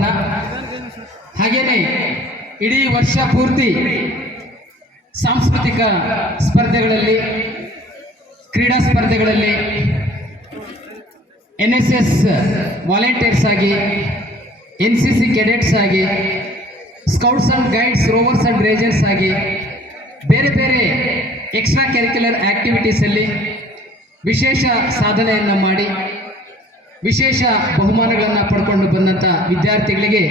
ಮಹೋತ್ಸವವನ್ನು ಹಾಗೆಯೇ ಇಡೀ ವರ್ಷ ಪೂರ್ತಿ ಸಾಂಸ್ಕೃತಿಕ ಸ್ಪರ್ಧೆಗಳಲ್ಲಿ, ಕ್ರೀಡಾ ಸ್ಪರ್ಧೆಗಳಲ್ಲಿ NSS ವಾಲಂಟಿಯರ್ಸ್ ಆಗಿ, NCC ಕೆಡೆಟ್ಸ್ ಆಗಿ, scouts and guides, rovers and rangers ಆಗಿ ಬೇರೆ ಬೇರೆ ಎಕ್ಸ್ಟ್ರಾ ಕರಿಕ್ಯುಲರ್ ಆ್ಯಕ್ಟಿವಿಟೀಸಲ್ಲಿ ವಿಶೇಷ ಸಾಧನೆಯನ್ನು ಮಾಡಿ ವಿಶೇಷ ಬಹುಮಾನಗಳನ್ನು ಪಡ್ಕೊಂಡು ಬಂದಂಥ ವಿದ್ಯಾರ್ಥಿಗಳಿಗೆ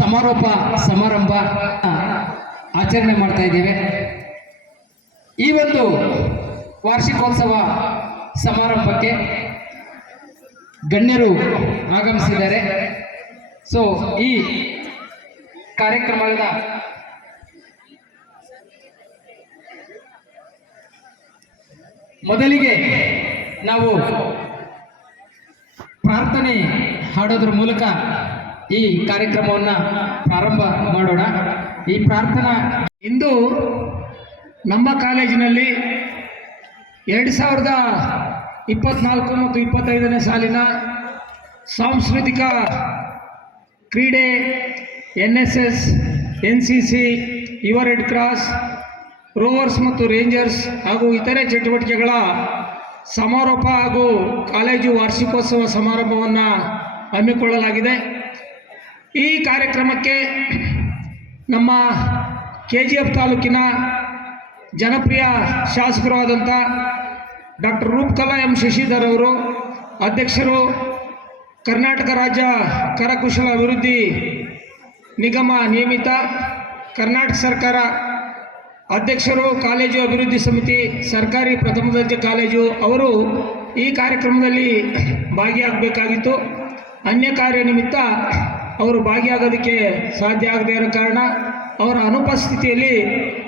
ಸಮಾರೋಪ ಸಮಾರಂಭ ಆಚರಣೆ ಮಾಡ್ತಾ ಇದ್ದೇವೆ. ಈ ಒಂದು ವಾರ್ಷಿಕೋತ್ಸವ ಸಮಾರಂಭಕ್ಕೆ ಗಣ್ಯರು ಆಗಮಿಸಿದ್ದಾರೆ. ಸೊ ಈ ಕಾರ್ಯಕ್ರಮದ ಮೊದಲಿಗೆ ನಾವು ಪ್ರಾರ್ಥನೆ ಹಾಡೋದ್ರ ಮೂಲಕ ಈ ಕಾರ್ಯಕ್ರಮವನ್ನು ಪ್ರಾರಂಭ ಮಾಡೋಣ. ಈ ಪ್ರಾರ್ಥನಾ ಇಂದು ನಮ್ಮ ಕಾಲೇಜಿನಲ್ಲಿ 2024 ಮತ್ತು 25ನೇ ಸಾಲಿನ ಸಾಂಸ್ಕೃತಿಕ ಕ್ರೀಡೆ NSS, NCC, ಯುವ ರೆಡ್ ಕ್ರಾಸ್, ರೋವರ್ಸ್ ಮತ್ತು ರೇಂಜರ್ಸ್ ಹಾಗೂ ಇತರೆ ಚಟುವಟಿಕೆಗಳ ಸಮಾರೋಪ ಹಾಗೂ ಕಾಲೇಜು ವಾರ್ಷಿಕೋತ್ಸವ ಸಮಾರಂಭವನ್ನು ಹಮ್ಮಿಕೊಳ್ಳಲಾಗಿದೆ. ಈ ಕಾರ್ಯಕ್ರಮಕ್ಕೆ ನಮ್ಮ KGF ತಾಲೂಕಿನ ಜನಪ್ರಿಯ ಶಾಸಕರಾದಂಥ ಡಾಕ್ಟರ್ ರೂಪಕಲಾ ಎಂ ಶಶಿಧರ್ ಅವರು ಅಧ್ಯಕ್ಷರು, ಕರ್ನಾಟಕ ರಾಜ್ಯ ಕರಕುಶಲ ಅಭಿವೃದ್ಧಿ ನಿಗಮ ನಿಯಮಿತ, ಕರ್ನಾಟಕ ಸರ್ಕಾರ ಅಧ್ಯಕ್ಷರು, ಕಾಲೇಜು ಅಭಿವೃದ್ಧಿ ಸಮಿತಿ, ಸರ್ಕಾರಿ ಪ್ರಥಮ ದರ್ಜೆ ಕಾಲೇಜು ಅವರು ಈ ಕಾರ್ಯಕ್ರಮದಲ್ಲಿ ಭಾಗಿಯಾಗಬೇಕಾಗಿತ್ತು. ಅನ್ಯ ಕಾರ್ಯ ನಿಮಿತ್ತ ಅವರು ಭಾಗಿಯಾಗೋದಕ್ಕೆ ಸಾಧ್ಯ ಆಗದೇ ಇರೋ ಕಾರಣ ಅವರ ಅನುಪಸ್ಥಿತಿಯಲ್ಲಿ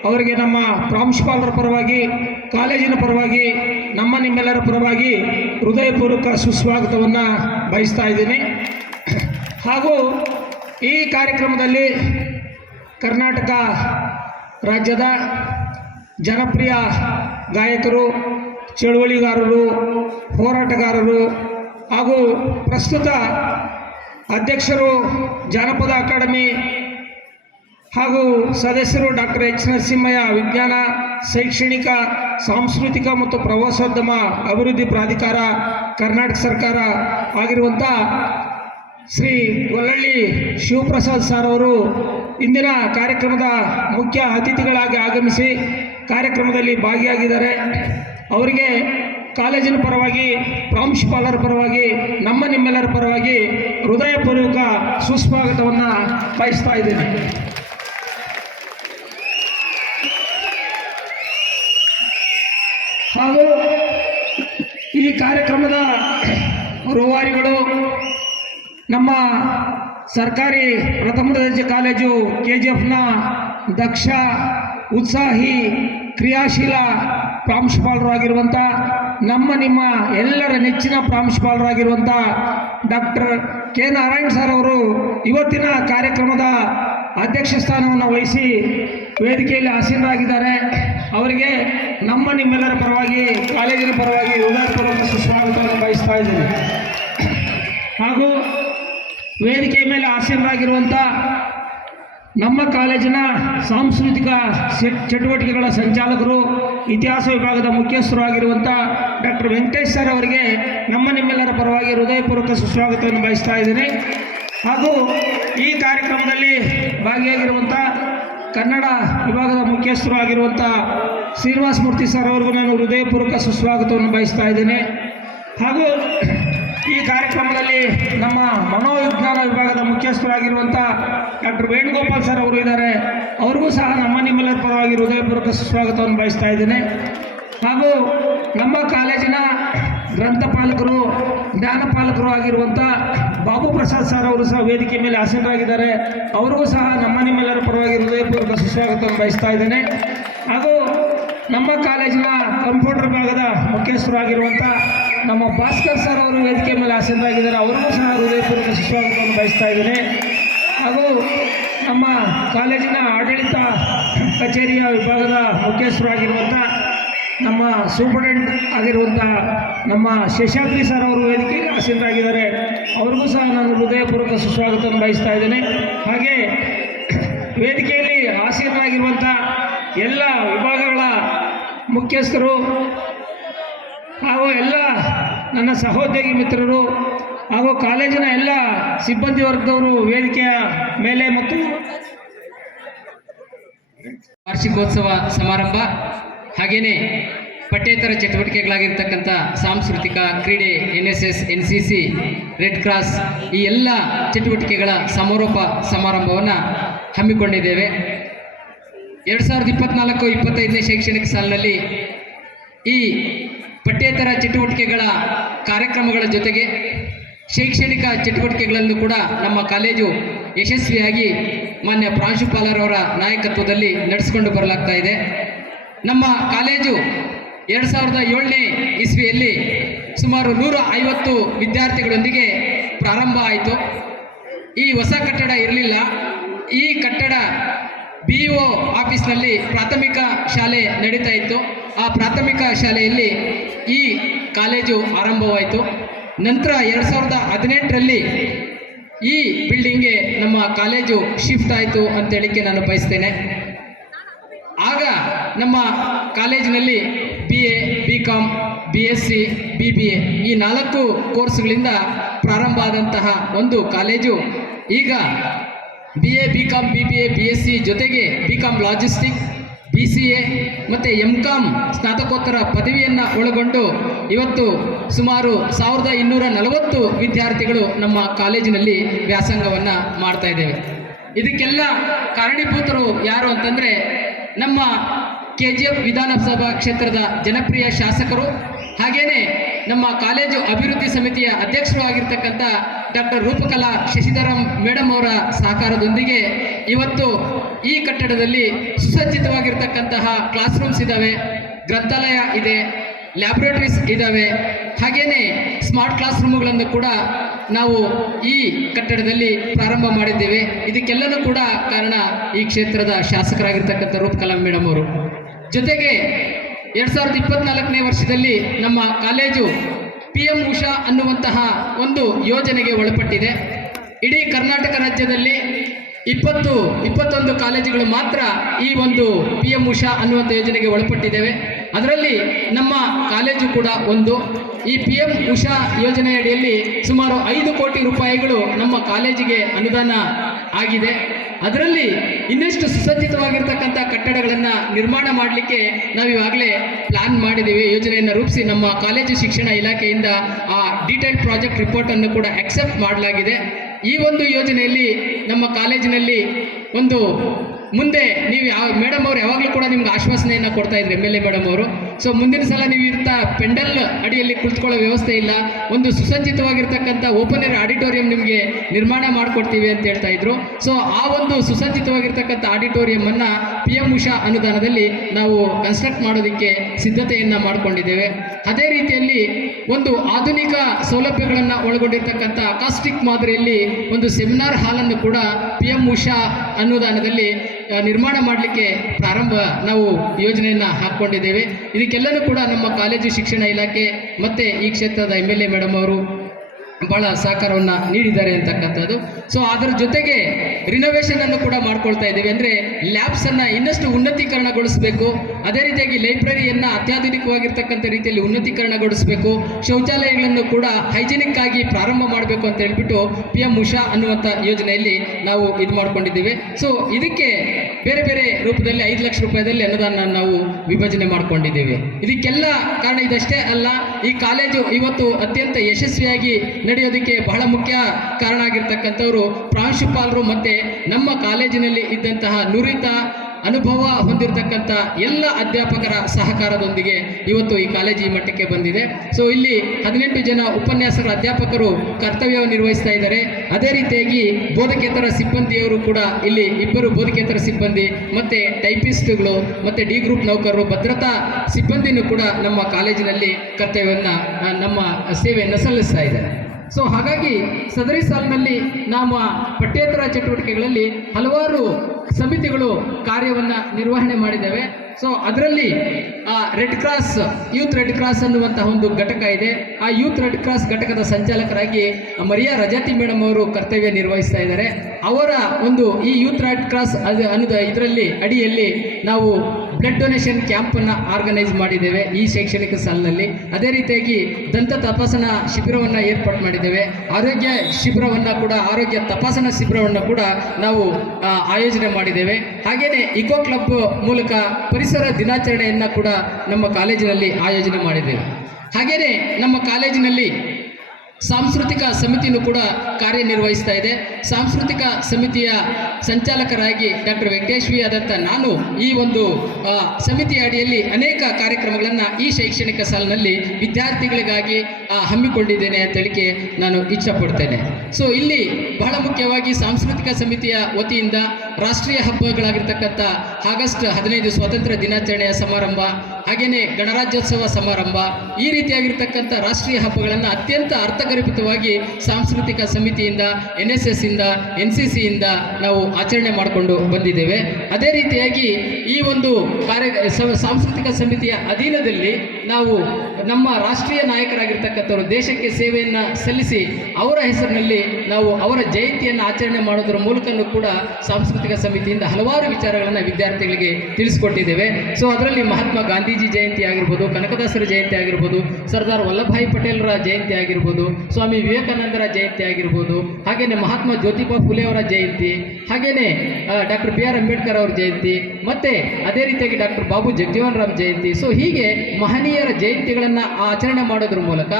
ಅವರಿಗೆ ನಮ್ಮ ಪ್ರಾಂಶುಪಾಲರ ಪರವಾಗಿ, ಕಾಲೇಜಿನ ಪರವಾಗಿ, ನಿಮ್ಮೆಲ್ಲರ ಪರವಾಗಿ ಹೃದಯಪೂರ್ವಕ ಸುಸ್ವಾಗತವನ್ನು ಬಯಸ್ತಾ ಇದ್ದೀನಿ. ಹಾಗೂ ಈ ಕಾರ್ಯಕ್ರಮದಲ್ಲಿ ಕರ್ನಾಟಕ ರಾಜ್ಯದ ಜನಪ್ರಿಯ ಗಾಯಕರು, ಚಳುವಳಿಗಾರರು, ಹೋರಾಟಗಾರರು ಹಾಗೂ ಪ್ರಸ್ತುತ ಅಧ್ಯಕ್ಷರು, ಜಾನಪದ ಅಕಾಡೆಮಿ ಹಾಗೂ ಸದಸ್ಯರು ಡಾಕ್ಟರ್ H. ನರಸಿಂಹಯ್ಯ ವಿಜ್ಞಾನ, ಶೈಕ್ಷಣಿಕ, ಸಾಂಸ್ಕೃತಿಕ ಮತ್ತು ಪ್ರವಾಸೋದ್ಯಮ ಅಭಿವೃದ್ಧಿ ಪ್ರಾಧಿಕಾರ, ಕರ್ನಾಟಕ ಸರ್ಕಾರ ಆಗಿರುವಂಥ ಶ್ರೀ ಗೊಲ್ಲಳ್ಳಿ ಶಿವಪ್ರಸಾದ್ ಸರ್ ಅವರು ಇಂದಿನ ಕಾರ್ಯಕ್ರಮದ ಮುಖ್ಯ ಅತಿಥಿಗಳಾಗಿ ಆಗಮಿಸಿ ಕಾರ್ಯಕ್ರಮದಲ್ಲಿ ಭಾಗಿಯಾಗಿದ್ದಾರೆ. ಅವರಿಗೆ ಕಾಲೇಜಿನ ಪರವಾಗಿ, ಪ್ರಾಂಶುಪಾಲರ ಪರವಾಗಿ, ನಿಮ್ಮೆಲ್ಲರ ಪರವಾಗಿ ಹೃದಯಪೂರ್ವಕ ಸುಸ್ವಾಗತವನ್ನು ಬಯಸ್ತಾ ಇದ್ದೇನೆ. ಹಾಗೂ ಈ ಕಾರ್ಯಕ್ರಮದ ರೂವಾರಿಗಳು ನಮ್ಮ ಸರ್ಕಾರಿ ಪ್ರಥಮ ದರ್ಜೆ ಕಾಲೇಜು KGFನ ದಕ್ಷ, ಉತ್ಸಾಹಿ, ಕ್ರಿಯಾಶೀಲ ಪ್ರಾಂಶುಪಾಲರಾಗಿರುವಂಥ ನಿಮ್ಮ ಎಲ್ಲರ ನೆಚ್ಚಿನ ಪ್ರಾಂಶುಪಾಲರಾಗಿರುವಂಥ ಡಾಕ್ಟರ್ K. ನಾರಾಯಣ್ ಸರ್ ಅವರು ಇವತ್ತಿನ ಕಾರ್ಯಕ್ರಮದ ಅಧ್ಯಕ್ಷ ಸ್ಥಾನವನ್ನು ವಹಿಸಿ ವೇದಿಕೆಯಲ್ಲಿ ಆಸೀನರಾಗಿದ್ದಾರೆ. ಅವರಿಗೆ ನಿಮ್ಮೆಲ್ಲರ ಪರವಾಗಿ, ಕಾಲೇಜಿನ ಪರವಾಗಿ ಹೃದಯಪೂರ್ವಕ ಸುಸ್ವಾಗತವನ್ನು ಬಯಸ್ತಾ ಇದ್ದೇನೆ. ಹಾಗೂ ವೇದಿಕೆಯ ಮೇಲೆ ಆಸೀನರಾಗಿರುವಂಥ ನಮ್ಮ ಕಾಲೇಜಿನ ಸಾಂಸ್ಕೃತಿಕ ಚಟುವಟಿಕೆಗಳ ಸಂಚಾಲಕರು, ಇತಿಹಾಸ ವಿಭಾಗದ ಮುಖ್ಯಸ್ಥರು ಆಗಿರುವಂಥ ಡಾಕ್ಟರ್ ವೆಂಕಟೇಶ್ ಸರ್ ಅವರಿಗೆ ನಿಮ್ಮೆಲ್ಲರ ಪರವಾಗಿ ಹೃದಯಪೂರ್ವಕ ಸುಸ್ವಾಗತವನ್ನು ಬಯಸ್ತಾ ಇದ್ದೇನೆ. ಹಾಗೂ ಈ ಕಾರ್ಯಕ್ರಮದಲ್ಲಿ ಭಾಗಿಯಾಗಿರುವಂಥ ಕನ್ನಡ ವಿಭಾಗದ ಮುಖ್ಯಸ್ಥರು ಆಗಿರುವಂಥ ಶ್ರೀನಿವಾಸ ಮೂರ್ತಿ ಸರ್ ಅವರಿಗೂ ನಾನು ಹೃದಯಪೂರ್ವಕ ಸುಸ್ವಾಗತವನ್ನು ಬಯಸ್ತಾ ಇದ್ದೇನೆ. ಹಾಗೂ ಈ ಕಾರ್ಯಕ್ರಮದಲ್ಲಿ ನಮ್ಮ ಮನೋವಿಜ್ಞಾನ ವಿಭಾಗದ ಮುಖ್ಯಸ್ಥರಾಗಿರುವಂಥ ಡಾಕ್ಟರ್ ವೇಣುಗೋಪಾಲ್ ಸರ್ ಅವರು ಇದ್ದಾರೆ. ಅವ್ರಿಗೂ ಸಹ ನಿಮ್ಮೆಲ್ಲರ ಪರವಾಗಿ ಹೃದಯಪೂರ್ವಕ ಸುಸ್ವಾಗತವನ್ನು ಬಯಸ್ತಾ ಇದ್ದೇನೆ. ಹಾಗೂ ನಮ್ಮ ಕಾಲೇಜಿನ ಗ್ರಂಥಪಾಲಕರು, ಜ್ಞಾನಪಾಲಕರು ಆಗಿರುವಂಥ ಬಾಬು ಪ್ರಸಾದ್ ಸರ್ ಅವರು ಸಹ ವೇದಿಕೆ ಮೇಲೆ ಆಸೀನರಾಗಿದ್ದಾರೆ. ಅವರಿಗೂ ಸಹ ನಿಮ್ಮೆಲ್ಲರ ಪರವಾಗಿ ಹೃದಯಪೂರ್ವಕ ಸುಸ್ವಾಗತವನ್ನು ಬಯಸ್ತಾ ಇದ್ದೇನೆ. ಹಾಗೂ ನಮ್ಮ ಕಾಲೇಜಿನ ಕಂಪ್ಯೂಟರ್ ವಿಭಾಗದ ಮುಖ್ಯಸ್ಥರು ಆಗಿರುವಂಥ ನಮ್ಮ ಭಾಸ್ಕರ್ ಸರ್ ಅವರು ವೇದಿಕೆ ಮೇಲೆ ಆಸೀನರಾಗಿದ್ದಾರೆ. ಅವರಿಗೂ ಸಹ ಹೃದಯಪೂರ್ವಕ ಸುಸ್ವಾಗತವನ್ನು ಬಯಸ್ತಾ ಇದ್ದೇನೆ. ಹಾಗೂ ನಮ್ಮ ಕಾಲೇಜಿನ ಆಡಳಿತ ಕಚೇರಿಯ ವಿಭಾಗದ ಮುಖ್ಯಸ್ಥರು ಆಗಿರುವಂಥ ನಮ್ಮ ಸೂಪರಿಂಟೆಂಡೆಂಟ್ ಆಗಿರುವಂಥ ನಮ್ಮ ಶೇಷಾದ್ರಿ ಸರ್ ಅವರು ವೇದಿಕೆಗೆ ಆಸೀನರಾಗಿದ್ದಾರೆ. ಅವ್ರಿಗೂ ಸಹ ನಾನು ಹೃದಯಪೂರ್ವಕ ಸುಸ್ವಾಗತವನ್ನು ಬಯಸ್ತಾ ಇದ್ದೇನೆ. ಹಾಗೆ ವೇದಿಕೆಯಲ್ಲಿ ಆಸೀನರಾಗಿರುವಂಥ ಎಲ್ಲ ವಿಭಾಗಗಳ ಮುಖ್ಯಸ್ಥರು ಹಾಗೂ ಎಲ್ಲ ನನ್ನ ಸಹೋದ್ಯೋಗಿ ಮಿತ್ರರು ಹಾಗೂ ಕಾಲೇಜಿನ ಎಲ್ಲ ಸಿಬ್ಬಂದಿ ವರ್ಗದವರು ವೇದಿಕೆಯ ಮೇಲೆ ಮತ್ತು ವಾರ್ಷಿಕೋತ್ಸವ ಸಮಾರಂಭ ಹಾಗೆಯೇ ಪಠ್ಯೇತರ ಚಟುವಟಿಕೆಗಳಾಗಿರ್ತಕ್ಕಂಥ ಸಾಂಸ್ಕೃತಿಕ ಕ್ರೀಡೆ NSS NCC ರೆಡ್ ಕ್ರಾಸ್ ಈ ಎಲ್ಲ ಚಟುವಟಿಕೆಗಳ ಸಮಾರೋಪ ಸಮಾರಂಭವನ್ನು ಹಮ್ಮಿಕೊಂಡಿದ್ದೇವೆ. 2024-25ನೇ ಶೈಕ್ಷಣಿಕ ಸಾಲಿನಲ್ಲಿ ಈ ಪಠ್ಯೇತರ ಚಟುವಟಿಕೆಗಳ ಕಾರ್ಯಕ್ರಮಗಳ ಜೊತೆಗೆ ಶೈಕ್ಷಣಿಕ ಚಟುವಟಿಕೆಗಳನ್ನು ಕೂಡ ನಮ್ಮ ಕಾಲೇಜು ಯಶಸ್ವಿಯಾಗಿ ಮಾನ್ಯ ಪ್ರಾಂಶುಪಾಲರವರ ನಾಯಕತ್ವದಲ್ಲಿ ನಡೆಸಿಕೊಂಡು ಬರಲಾಗ್ತಾ ಇದೆ. ನಮ್ಮ ಕಾಲೇಜು 2007ನೇ ಇಸ್ವಿಯಲ್ಲಿ ಸುಮಾರು 150 ವಿದ್ಯಾರ್ಥಿಗಳೊಂದಿಗೆ ಪ್ರಾರಂಭ ಆಯಿತು. ಈ ಹೊಸ ಕಟ್ಟಡ ಇರಲಿಲ್ಲ. ಈ ಕಟ್ಟಡ BEO ಆಫೀಸ್ನಲ್ಲಿ ಪ್ರಾಥಮಿಕ ಶಾಲೆ ನಡೀತಾ ಇತ್ತು. ಆ ಪ್ರಾಥಮಿಕ ಶಾಲೆಯಲ್ಲಿ ಈ ಕಾಲೇಜು ಆರಂಭವಾಯಿತು. ನಂತರ 2018ರಲ್ಲಿ ಈ ಬಿಲ್ಡಿಂಗ್ಗೆ ನಮ್ಮ ಕಾಲೇಜು ಶಿಫ್ಟ್ ಆಯಿತು ಅಂತೇಳಿಕ್ಕೆ ನಾನು ಬಯಸ್ತೇನೆ. ಆಗ ನಮ್ಮ ಕಾಲೇಜಿನಲ್ಲಿ BA BCom BSc BBA ಈ 4 ಕೋರ್ಸ್ಗಳಿಂದ ಪ್ರಾರಂಭ ಆದಂತಹ ಒಂದು ಕಾಲೇಜು ಈಗ BA BCom BBA BSc ಜೊತೆಗೆ BCom ಲಾಜಿಸ್ಟಿಕ್ BCA ಮತ್ತು MCom ಸ್ನಾತಕೋತ್ತರ ಪದವಿಯನ್ನು ಒಳಗೊಂಡು ಇವತ್ತು ಸುಮಾರು 1240 ವಿದ್ಯಾರ್ಥಿಗಳು ನಮ್ಮ ಕಾಲೇಜಿನಲ್ಲಿ ವ್ಯಾಸಂಗವನ್ನು ಮಾಡ್ತಾ ಇದ್ದೇವೆ. ಇದಕ್ಕೆಲ್ಲ ಕಾರಣೀಭೂತರು ಯಾರು ಅಂತಂದರೆ ನಮ್ಮ KGF ವಿಧಾನಸಭಾ ಕ್ಷೇತ್ರದ ಜನಪ್ರಿಯ ಶಾಸಕರು ಹಾಗೆಯೇ ನಮ್ಮ ಕಾಲೇಜು ಅಭಿವೃದ್ಧಿ ಸಮಿತಿಯ ಅಧ್ಯಕ್ಷರು ಆಗಿರ್ತಕ್ಕಂಥ ಡಾಕ್ಟರ್ ರೂಪಕಲಾ ಶಶಿಧರಂ ಮೇಡಮ್ ಅವರ ಸಹಕಾರದೊಂದಿಗೆ ಇವತ್ತು ಈ ಕಟ್ಟಡದಲ್ಲಿ ಸುಸಜ್ಜಿತವಾಗಿರ್ತಕ್ಕಂತಹ ಕ್ಲಾಸ್ ರೂಮ್ಸ್ ಇದ್ದಾವೆ, ಗ್ರಂಥಾಲಯ ಇದೆ, ಲ್ಯಾಬ್ರೇಟರೀಸ್ ಇದ್ದಾವೆ, ಹಾಗೆಯೇ ಸ್ಮಾರ್ಟ್ ಕ್ಲಾಸ್ ರೂಮ್ಗಳನ್ನು ಕೂಡ ನಾವು ಈ ಕಟ್ಟಡದಲ್ಲಿ ಪ್ರಾರಂಭ ಮಾಡಿದ್ದೇವೆ. ಇದಕ್ಕೆಲ್ಲನೂ ಕೂಡ ಕಾರಣ ಈ ಕ್ಷೇತ್ರದ ಶಾಸಕರಾಗಿರ್ತಕ್ಕಂಥ ರೂಪಕಲಾ ಮೇಡಮ್ ಅವರು. ಜೊತೆಗೆ 2024ನೇ ವರ್ಷದಲ್ಲಿ ನಮ್ಮ ಕಾಲೇಜು PM ಉಷಾ ಅನ್ನುವಂತಹ ಒಂದು ಯೋಜನೆಗೆ ಒಳಪಟ್ಟಿದೆ. ಇಡೀ ಕರ್ನಾಟಕ ರಾಜ್ಯದಲ್ಲಿ 21 ಕಾಲೇಜುಗಳು ಮಾತ್ರ ಈ ಒಂದು PM ಉಷಾ ಅನ್ನುವಂಥ ಯೋಜನೆಗೆ ಒಳಪಟ್ಟಿದ್ದೇವೆ. ಅದರಲ್ಲಿ ನಮ್ಮ ಕಾಲೇಜು ಕೂಡ ಒಂದು. ಈ PM ಉಷಾ ಯೋಜನೆಯಡಿಯಲ್ಲಿ ಸುಮಾರು 5 ಕೋಟಿ ರೂಪಾಯಿಗಳು ನಮ್ಮ ಕಾಲೇಜಿಗೆ ಅನುದಾನ ಆಗಿದೆ. ಅದರಲ್ಲಿ ಇನ್ನಷ್ಟು ಸುಸಜ್ಜಿತವಾಗಿರ್ತಕ್ಕಂಥ ಕಟ್ಟಡಗಳನ್ನು ನಿರ್ಮಾಣ ಮಾಡಲಿಕ್ಕೆ ನಾವಿವಾಗಲೇ ಪ್ಲಾನ್ ಮಾಡಿದ್ದೀವಿ, ಯೋಜನೆಯನ್ನು ರೂಪಿಸಿ ನಮ್ಮ ಕಾಲೇಜು ಶಿಕ್ಷಣ ಇಲಾಖೆಯಿಂದ ಆ ಡೀಟೇಲ್ ಪ್ರಾಜೆಕ್ಟ್ ರಿಪೋರ್ಟನ್ನು ಕೂಡ ಅಕ್ಸೆಪ್ಟ್ ಮಾಡಲಾಗಿದೆ. ಈ ಒಂದು ಯೋಜನೆಯಲ್ಲಿ ನಮ್ಮ ಕಾಲೇಜಿನಲ್ಲಿ ಒಂದು ಮುಂದೆ ನೀವು ಮೇಡಮ್ ಅವರು ಯಾವಾಗಲೂ ಕೂಡ ನಿಮ್ಗೆ ಆಶ್ವಾಸನೆಯನ್ನು ಕೊಡ್ತಾ ಇದ್ರಿ MLA ಮೇಡಮ್ ಅವರು. ಸೊ ಮುಂದಿನ ಸಲ ನೀವು ಇಂಥ ಪೆಂಡಲ್ ಅಡಿಯಲ್ಲಿ ಕುಳಿತುಕೊಳ್ಳೋ ವ್ಯವಸ್ಥೆ ಇಲ್ಲ, ಒಂದು ಸುಸಜ್ಜಿತವಾಗಿರ್ತಕ್ಕಂಥ ಓಪನ್ ಏರ್ ಆಡಿಟೋರಿಯಂ ನಿಮಗೆ ನಿರ್ಮಾಣ ಮಾಡಿಕೊಡ್ತೀವಿ ಅಂತ ಹೇಳ್ತಾ ಇದ್ರು. ಸೊ ಆ ಒಂದು ಸುಸಜ್ಜಿತವಾಗಿರ್ತಕ್ಕಂಥ ಆಡಿಟೋರಿಯಮನ್ನು PM ಉಷಾ ಅನುದಾನದಲ್ಲಿ ನಾವು ಕನ್ಸ್ಟ್ರಕ್ಟ್ ಮಾಡೋದಕ್ಕೆ ಸಿದ್ಧತೆಯನ್ನು ಮಾಡಿಕೊಂಡಿದ್ದೇವೆ. ಅದೇ ರೀತಿಯಲ್ಲಿ ಒಂದು ಆಧುನಿಕ ಸೌಲಭ್ಯಗಳನ್ನು ಒಳಗೊಂಡಿರ್ತಕ್ಕಂಥ ಅಕಾಸ್ಟಿಕ್ ಮಾದರಿಯಲ್ಲಿ ಒಂದು ಸೆಮಿನಾರ್ ಹಾಲನ್ನು ಕೂಡ PM ಉಷಾ ಅನುದಾನದಲ್ಲಿ ನಿರ್ಮಾಣ ಮಾಡಲಿಕ್ಕೆ ನಾವು ಯೋಜನೆಯನ್ನು ಹಾಕ್ಕೊಂಡಿದ್ದೇವೆ. ಇದಕ್ಕೆಲ್ಲನೂ ಕೂಡ ನಮ್ಮ ಕಾಲೇಜು ಶಿಕ್ಷಣ ಇಲಾಖೆ ಮತ್ತು ಈ ಕ್ಷೇತ್ರದ MLA ಮೇಡಮ್ ಅವರು ಭಾಳ ಸಹಕಾರವನ್ನು ನೀಡಿದ್ದಾರೆ ಅಂತಕ್ಕಂಥದ್ದು. ಸೊ ಅದರ ಜೊತೆಗೆ ರಿನೋವೇಷನನ್ನು ಕೂಡ ಮಾಡ್ಕೊಳ್ತಾ ಇದ್ದೀವಿ. ಅಂದರೆ ಲ್ಯಾಬ್ಸನ್ನು ಇನ್ನಷ್ಟು ಉನ್ನತೀಕರಣಗೊಳಿಸಬೇಕು, ಅದೇ ರೀತಿಯಾಗಿ ಲೈಬ್ರರಿಯನ್ನು ಅತ್ಯಾಧುನಿಕವಾಗಿರ್ತಕ್ಕಂಥ ರೀತಿಯಲ್ಲಿ ಉನ್ನತೀಕರಣಗೊಳಿಸಬೇಕು, ಶೌಚಾಲಯಗಳನ್ನು ಕೂಡ ಹೈಜಿನಿಕ್ ಆಗಿ ಪ್ರಾರಂಭ ಮಾಡಬೇಕು ಅಂತ ಹೇಳ್ಬಿಟ್ಟು PM ಉಷಾ ಅನ್ನುವಂಥ ಯೋಜನೆಯಲ್ಲಿ ನಾವು ಇದು ಮಾಡ್ಕೊಂಡಿದ್ದೀವಿ. ಸೊ ಇದಕ್ಕೆ ಬೇರೆ ಬೇರೆ ರೂಪದಲ್ಲಿ 5 ಲಕ್ಷ ರೂಪಾಯಿದಲ್ಲಿ ಅನುದಾನ ನಾವು ವಿಭಜನೆ ಮಾಡ್ಕೊಂಡಿದ್ದೀವಿ. ಇದಕ್ಕೆಲ್ಲ ಕಾರಣ ಇದಷ್ಟೇ ಅಲ್ಲ, ಈ ಕಾಲೇಜು ಇವತ್ತು ಅತ್ಯಂತ ಯಶಸ್ವಿಯಾಗಿ ನಡೆಯೋದಕ್ಕೆ ಬಹಳ ಮುಖ್ಯ ಕಾರಣ ಆಗಿರ್ತಕ್ಕಂಥವರು ಪ್ರಾಂಶುಪಾಲರು ಮತ್ತು ನಮ್ಮ ಕಾಲೇಜಿನಲ್ಲಿ ಇದ್ದಂತಹ ನುರಿತ ಅನುಭವ ಹೊಂದಿರತಕ್ಕಂಥ ಎಲ್ಲ ಅಧ್ಯಾಪಕರ ಸಹಕಾರದೊಂದಿಗೆ ಇವತ್ತು ಈ ಕಾಲೇಜು ಈ ಮಟ್ಟಕ್ಕೆ ಬಂದಿದೆ. ಸೊ ಇಲ್ಲಿ 18 ಜನ ಉಪನ್ಯಾಸಕರ ಅಧ್ಯಾಪಕರು ಕರ್ತವ್ಯವನ್ನು ನಿರ್ವಹಿಸ್ತಾ ಇದ್ದಾರೆ. ಅದೇ ರೀತಿಯಾಗಿ ಬೋಧಕೇತರ ಸಿಬ್ಬಂದಿಯವರು ಕೂಡ ಇಲ್ಲಿ 2 ಬೋಧಕೇತರ ಸಿಬ್ಬಂದಿ ಮತ್ತು ಟೈಪಿಸ್ಟ್ಗಳು ಮತ್ತು D ಗ್ರೂಪ್ ನೌಕರರು, ಭದ್ರತಾ ಸಿಬ್ಬಂದಿನೂ ಕೂಡ ನಮ್ಮ ಕಾಲೇಜಿನಲ್ಲಿ ಕರ್ತವ್ಯವನ್ನು ನಮ್ಮ ಸೇವೆಯನ್ನು ಸಲ್ಲಿಸ್ತಾ ಇದ್ದಾರೆ. ಸೊ ಹಾಗಾಗಿ ಸದರಿ ಸಾಲಿನಲ್ಲಿ ನಮ್ಮ ಪಠ್ಯೇತರ ಚಟುವಟಿಕೆಗಳಲ್ಲಿ ಹಲವಾರು ಸಮಿತಿಗಳು ಕಾರ್ಯವನ್ನು ನಿರ್ವಹಣೆ ಮಾಡಿದ್ದೇವೆ. ಸೊ ಅದರಲ್ಲಿ red cross, youth red cross ಅನ್ನುವಂತಹ ಒಂದು ಘಟಕ ಇದೆ. ಆ ಯೂತ್ ರೆಡ್ ಕ್ರಾಸ್ ಘಟಕದ ಸಂಚಾಲಕರಾಗಿ ಮರಿಯಾ ರಜಾತಿ ಮೇಡಮ್ ಅವರು ಕರ್ತವ್ಯ ನಿರ್ವಹಿಸ್ತಾ ಇದ್ದಾರೆ. ಅವರ ಒಂದು ಈ ಯೂತ್ ರೆಡ್ ಕ್ರಾಸ್ ಅನ್ನೋದು ಇದರಲ್ಲಿ ಅಡಿಯಲ್ಲಿ ನಾವು ಬ್ಲಡ್ ಡೊನೇಷನ್ ಕ್ಯಾಂಪನ್ನು ಆರ್ಗನೈಸ್ ಮಾಡಿದ್ದೇವೆ ಈ ಶೈಕ್ಷಣಿಕ ಸಾಲಿನಲ್ಲಿ. ಅದೇ ರೀತಿಯಾಗಿ ದಂತ ತಪಾಸಣಾ ಶಿಬಿರವನ್ನು ಏರ್ಪಾಡು ಮಾಡಿದ್ದೇವೆ. ಆರೋಗ್ಯ ತಪಾಸಣಾ ಶಿಬಿರವನ್ನು ಕೂಡ ನಾವು ಆಯೋಜನೆ ಮಾಡಿದ್ದೇವೆ. ಹಾಗೆಯೇ ಇಕೋ ಕ್ಲಬ್ ಮೂಲಕ ಪರಿಸರ ದಿನಾಚರಣೆಯನ್ನು ಕೂಡ ನಮ್ಮ ಕಾಲೇಜಿನಲ್ಲಿ ಆಯೋಜನೆ ಮಾಡಿದ್ದೇವೆ. ಹಾಗೆಯೇ ನಮ್ಮ ಕಾಲೇಜಿನಲ್ಲಿ ಸಾಂಸ್ಕೃತಿಕ ಸಮಿತಿಯೂ ಕೂಡ ಕಾರ್ಯನಿರ್ವಹಿಸ್ತಾ ಇದೆ. ಸಾಂಸ್ಕೃತಿಕ ಸಮಿತಿಯ ಸಂಚಾಲಕರಾಗಿ ಡಾಕ್ಟರ್ ವೆಂಕಟೇಶ್ ವಿ ಆದಂಥ ನಾನು ಈ ಒಂದು ಸಮಿತಿಯ ಅಡಿಯಲ್ಲಿ ಅನೇಕ ಕಾರ್ಯಕ್ರಮಗಳನ್ನು ಈ ಶೈಕ್ಷಣಿಕ ಸಾಲಿನಲ್ಲಿ ವಿದ್ಯಾರ್ಥಿಗಳಿಗಾಗಿ ಹಮ್ಮಿಕೊಂಡಿದ್ದೇನೆ ಅಂತ ಹೇಳಿಕೆ ನಾನು ಇಚ್ಛಪಡ್ತೇನೆ. ಸೊ ಇಲ್ಲಿ ಬಹಳ ಮುಖ್ಯವಾಗಿ ಸಾಂಸ್ಕೃತಿಕ ಸಮಿತಿಯ ವತಿಯಿಂದ ರಾಷ್ಟ್ರೀಯ ಹಬ್ಬಗಳಾಗಿರ್ತಕ್ಕಂಥ ಆಗಸ್ಟ್ 15 ಸ್ವಾತಂತ್ರ್ಯ ದಿನಾಚರಣೆಯ ಸಮಾರಂಭ, ಹಾಗೆಯೇ ಗಣರಾಜ್ಯೋತ್ಸವ ಸಮಾರಂಭ, ಈ ರೀತಿಯಾಗಿರ್ತಕ್ಕಂಥ ರಾಷ್ಟ್ರೀಯ ಹಬ್ಬಗಳನ್ನು ಅತ್ಯಂತ ಅರ್ಥಗರ್ಭಿತವಾಗಿ ಸಾಂಸ್ಕೃತಿಕ ಸಮಿತಿಯಿಂದ, NSS ಇಂದ, NCC ಇಂದ ನಾವು ಆಚರಣೆ ಮಾಡಿಕೊಂಡು ಬಂದಿದ್ದೇವೆ. ಅದೇ ರೀತಿಯಾಗಿ ಈ ಒಂದು ಸಾಂಸ್ಕೃತಿಕ ಸಮಿತಿಯ ಅಧೀನದಲ್ಲಿ ನಾವು ನಮ್ಮ ರಾಷ್ಟ್ರೀಯ ನಾಯಕರಾಗಿರ್ತಕ್ಕಂಥವರು ದೇಶಕ್ಕೆ ಸೇವೆಯನ್ನು ಸಲ್ಲಿಸಿ ಅವರ ಹೆಸರಿನಲ್ಲಿ ನಾವು ಅವರ ಜಯಂತಿಯನ್ನು ಆಚರಣೆ ಮಾಡೋದರ ಮೂಲಕನೂ ಕೂಡ ಸಾಂಸ್ಕೃತಿಕ ಸಮಿತಿಯಿಂದ ಹಲವಾರು ವಿಚಾರಗಳನ್ನು ವಿದ್ಯಾರ್ಥಿಗಳಿಗೆ ತಿಳಿಸಿಕೊಟ್ಟಿದ್ದೇವೆ. ಸೊ ಅದರಲ್ಲಿ ಮಹಾತ್ಮ ಗಾಂಧೀಜಿ ಜಯಂತಿ ಆಗಿರ್ಬೋದು, ಕನಕದಾಸರ ಜಯಂತಿ ಆಗಿರ್ಬೋದು, ಸರ್ದಾರ್ ವಲ್ಲಭಾಯಿ ಪಟೇಲರ ಜಯಂತಿ ಆಗಿರ್ಬೋದು, ಸ್ವಾಮಿ ವಿವೇಕಾನಂದರ ಜಯಂತಿ ಆಗಿರ್ಬೋದು, ಹಾಗೆಯೇ ಮಹಾತ್ಮ ಜ್ಯೋತಿಬಾ ಫುಲೆ ಅವರ ಜಯಂತಿ, ಹಾಗೆಯೇ ಡಾಕ್ಟರ್ BR ಅಂಬೇಡ್ಕರ್ ಅವರ ಜಯಂತಿ, ಮತ್ತು ಅದೇ ರೀತಿಯಾಗಿ ಡಾಕ್ಟರ್ ಬಾಬು ಜಗಜೀವನ್ ರಾಮ್ ಜಯಂತಿ. ಸೊ ಹೀಗೆ ಮಹನೀಯರ ಜಯಂತಿಗಳನ್ನು ಆಚರಣೆ ಮಾಡೋದ್ರ ಮೂಲಕ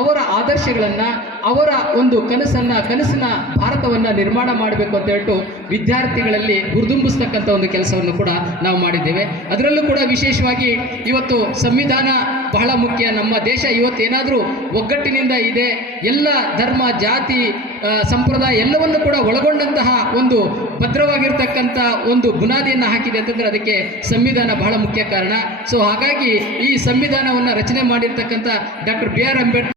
ಅವರ ಆದರ್ಶಗಳನ್ನು, ಅವರ ಒಂದು ಕನಸಿನ ಭಾರತವನ್ನು ನಿರ್ಮಾಣ ಮಾಡಬೇಕು ಅಂತ ಹೇಳ್ಬಿಟ್ಟು ವಿದ್ಯಾರ್ಥಿಗಳಲ್ಲಿ ಹುರಿದುಂಬಿಸ್ತಕ್ಕಂಥ ಒಂದು ಕೆಲಸವನ್ನು ಕೂಡ ನಾವು ಮಾಡಿದ್ದೇವೆ. ಅದರಲ್ಲೂ ಕೂಡ ವಿಶೇಷವಾಗಿ ಇವತ್ತು ಸಂವಿಧಾನ ಬಹಳ ಮುಖ್ಯ. ನಮ್ಮ ದೇಶ ಇವತ್ತೇನಾದರೂ ಒಗ್ಗಟ್ಟಿನಿಂದ ಇದೆ, ಎಲ್ಲ ಧರ್ಮ, ಜಾತಿ, ಸಂಪ್ರದಾಯ ಎಲ್ಲವನ್ನು ಕೂಡ ಒಳಗೊಂಡಂತಹ ಒಂದು ಭದ್ರವಾಗಿರ್ತಕ್ಕಂಥ ಒಂದು ಬುನಾದಿಯನ್ನು ಹಾಕಿದೆ ಅಂತಂದರೆ ಅದಕ್ಕೆ ಸಂವಿಧಾನ ಬಹಳ ಮುಖ್ಯ ಕಾರಣ. ಸೊ ಹಾಗಾಗಿ ಈ ಸಂವಿಧಾನವನ್ನು ರಚನೆ ಮಾಡಿರ್ತಕ್ಕಂಥ ಡಾಕ್ಟರ್ BR ಅಂಬೇಡ್ಕರ್